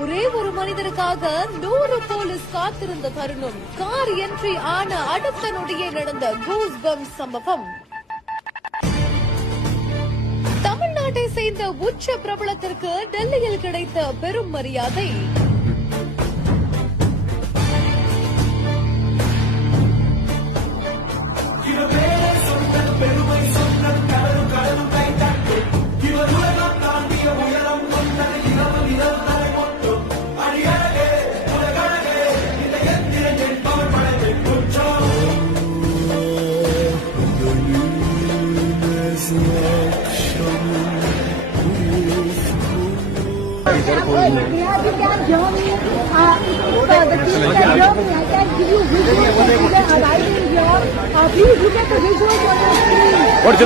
ஒரே ஒரு மனிதருக்காக 100 போலீஸ் காத்திருந்த தருணம். கார் என்ட்ரி ஆன அடுத்த நொடியே நடந்த கூஸ் பம்ப் சம்பவம். தமிழ்நாட்டை சேர்ந்த உச்ச பிரபலத்திற்கு டெல்லியில் கிடைத்த பெரும் மரியாதை. What